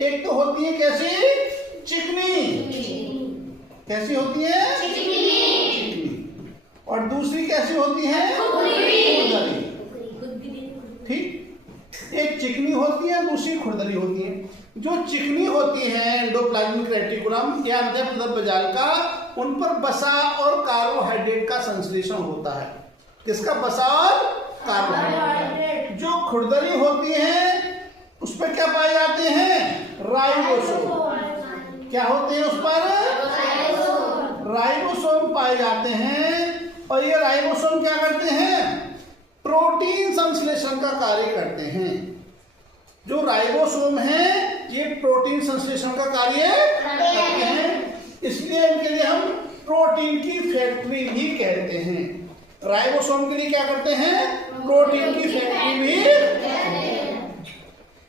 एक तो होती है कैसी, चिकनी, कैसी होती है, चिकनी, और दूसरी कैसी होती है, खुरदरी। ठीक, एक चिकनी होती है, दूसरी खुरदरी होती है। जो चिकनी होती है एंडोप्लाज्मिक रेटिकुलम या अंतःप्रदत्त जालिका, उन पर वसा और कार्बोहाइड्रेट का संश्लेषण होता है। किसका? वसा और कार्बोहाइड्रेट। जो खुरदरी होती है उस पर क्या पाए जाते हैं? राइबोसोम। क्या होते हैं उस पर? राइबोसोम पाए जाते हैं। और ये राइबोसोम क्या करते हैं? प्रोटीन संश्लेषण का कार्य करते हैं। जो राइबोसोम है ये प्रोटीन संश्लेषण का कार्य करते हैं, इसलिए इनके लिए हम प्रोटीन की फैक्ट्री भी कहते हैं। राइबोसोम के लिए क्या करते हैं? प्रोटीन की फैक्ट्री भी कहते हैं।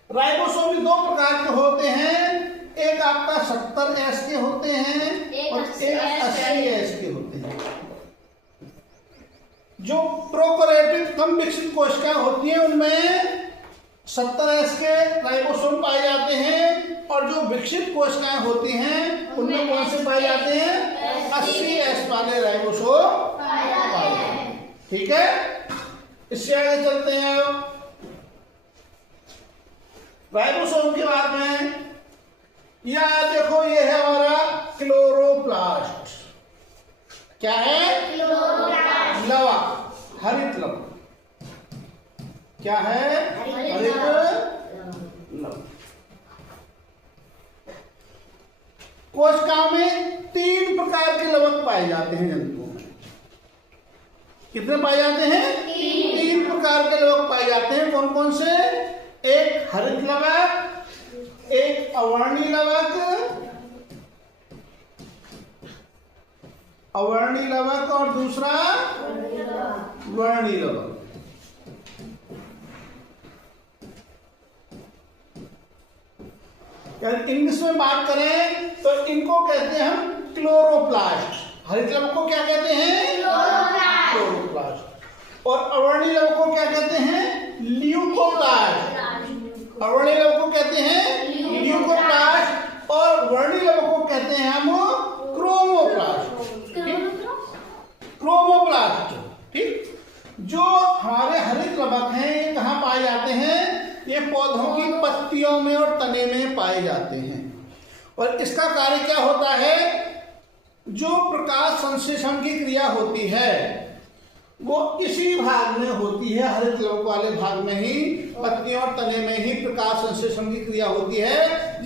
राइबोसोम भी दो प्रकार के होते हैं, एक आपका 70S के होते हैं और एक 80S के होते हैं। जो प्रोकैरियोटिक कम विकसित कोशिकाएं होती हैं उनमें 70S के राइबोसोम पाए जाते हैं, और जो विकसित कोशिकाएं होती हैं उनमें कौन से पाए जाते हैं? 80S वाले राइबोसोम पाए जाते हैं। ठीक है, इससे आगे चलते हैं। राइबोसोम के बाद में यह देखो, ये है हमारा क्लोरोप्लास्ट। क्या है? लवा, हरित लवा। क्या है? हरित लवा। कोशिकाओं में 3 प्रकार के लवक पाए जाते हैं जंतुओं में। कितने पाए जाते हैं? 3 प्रकार के लवक पाए जाते हैं। कौन कौन से? एक हरित लवक, एक अवर्णी लवक, और दूसरा वर्णी लवक। इंग्लिश में बात करें तो इनको कहते हैं हम क्लोरोप्लास्ट। हरित लवक को क्या कहते हैं? क्लोरोप्लास्ट। और अवर्णी लवक को क्या कहते हैं? ल्यूकोप्लास्ट। अवर्णी लवक को कहते हैं ल्यूकोप्लास्ट, और वर्णी लवक को कहते हैं हम क्रोमोप्लास्ट। क्रोमोप्लास्ट। ठीक, जो हमारे हरित लवक हैं ये कहाँ पाए जाते हैं? ये पौधों की पत्तियों में और तने में पाए जाते हैं। और इसका कार्य क्या होता है? जो प्रकाश संश्लेषण की क्रिया होती है वो इसी भाग में होती है, हरित लवक वाले भाग में ही, पत्तियों और तने में ही प्रकाश संश्लेषण की क्रिया होती है।